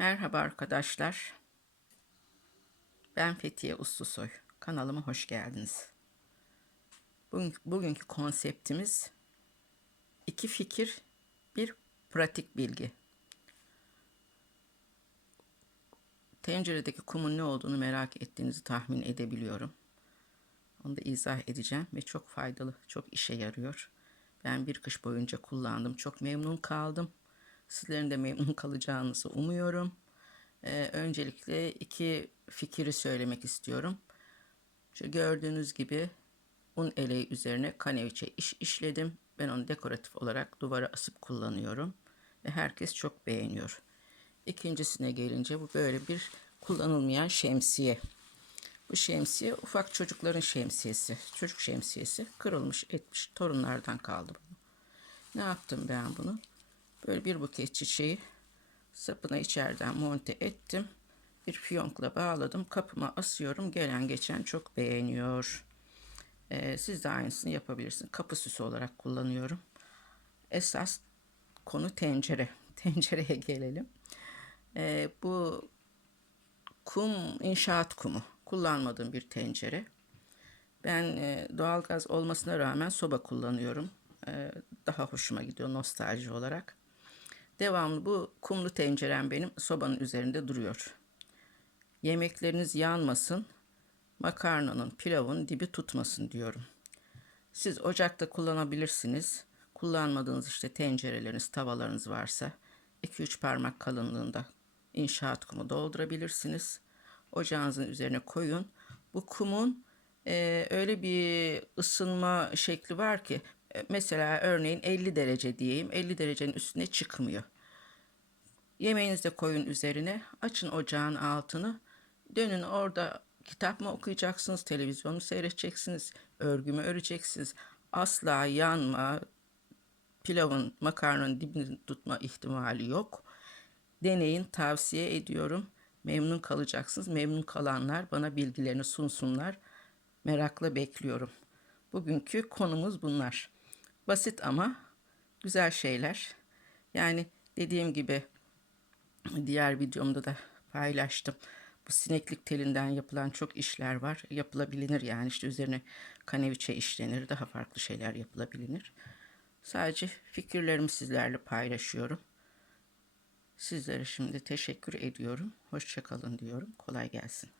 Merhaba arkadaşlar. Ben Fethiye Uslusoy. Kanalıma hoş geldiniz. Bugün, bugünkü konseptimiz iki fikir, bir pratik bilgi. Tenceredeki kumun ne olduğunu merak ettiğinizi tahmin edebiliyorum. Onu da izah edeceğim ve çok faydalı, çok işe yarıyor. Ben bir kış boyunca kullandım. Çok memnun kaldım. Sizlerin de memnun kalacağınızı umuyorum. Ee, öncelikle iki fikri söylemek istiyorum. Şu gördüğünüz gibi un eleği üzerine kaneviçe iş işledim. Ben onu dekoratif olarak duvara asıp kullanıyorum. Ve herkes çok beğeniyor. İkincisine gelince bu böyle bir kullanılmayan şemsiye. Bu şemsiye ufak çocukların şemsiyesi. Çocuk şemsiyesi. Kırılmış etmiş. Torunlardan kaldı bu. Ne yaptım ben bunu? Böyle bir buket çiçeği sapına içeriden monte ettim. Bir fiyonkla bağladım. Kapıma asıyorum. Gelen geçen çok beğeniyor. Ee, siz de aynısını yapabilirsiniz. Kapı süsü olarak kullanıyorum. Esas konu tencere. Tencereye gelelim. Ee, bu kum inşaat kumu. Kullanmadığım bir tencere. Ben e, doğalgaz olmasına rağmen soba kullanıyorum. E, daha hoşuma gidiyor nostalji olarak. Devamlı bu kumlu tencerem benim sobanın üzerinde duruyor. Yemekleriniz yanmasın, makarnanın, pilavın dibi tutmasın diyorum. Siz ocakta kullanabilirsiniz. Kullanmadığınız işte tencereleriniz, tavalarınız varsa 2-3 parmak kalınlığında inşaat kumu doldurabilirsiniz. Ocağınızın üzerine koyun. Bu kumun e, öyle bir ısınma şekli var ki mesela örneğin 50 derece diyeyim 50 derecenin üstüne çıkmıyor. Yemeğinizi de koyun üzerine açın ocağın altını dönün orada kitap mı okuyacaksınız televizyon mu seyredeceksiniz örgü mü öreceksiniz asla yanma pilavın makarnanın dibini tutma ihtimali yok. Deneyin tavsiye ediyorum. Memnun kalacaksınız. Memnun kalanlar bana bilgilerini sunsunlar. Merakla bekliyorum. Bugünkü konumuz bunlar. Basit ama güzel şeyler. Yani dediğim gibi diğer videomda da paylaştım. Bu sineklik telinden yapılan çok işler var. Yapılabilir yani işte üzerine kaneviçe işlenir. Daha farklı şeyler yapılabilir. Sadece fikirlerimi sizlerle paylaşıyorum. Sizlere şimdi teşekkür ediyorum. Hoşçakalın diyorum. Kolay gelsin.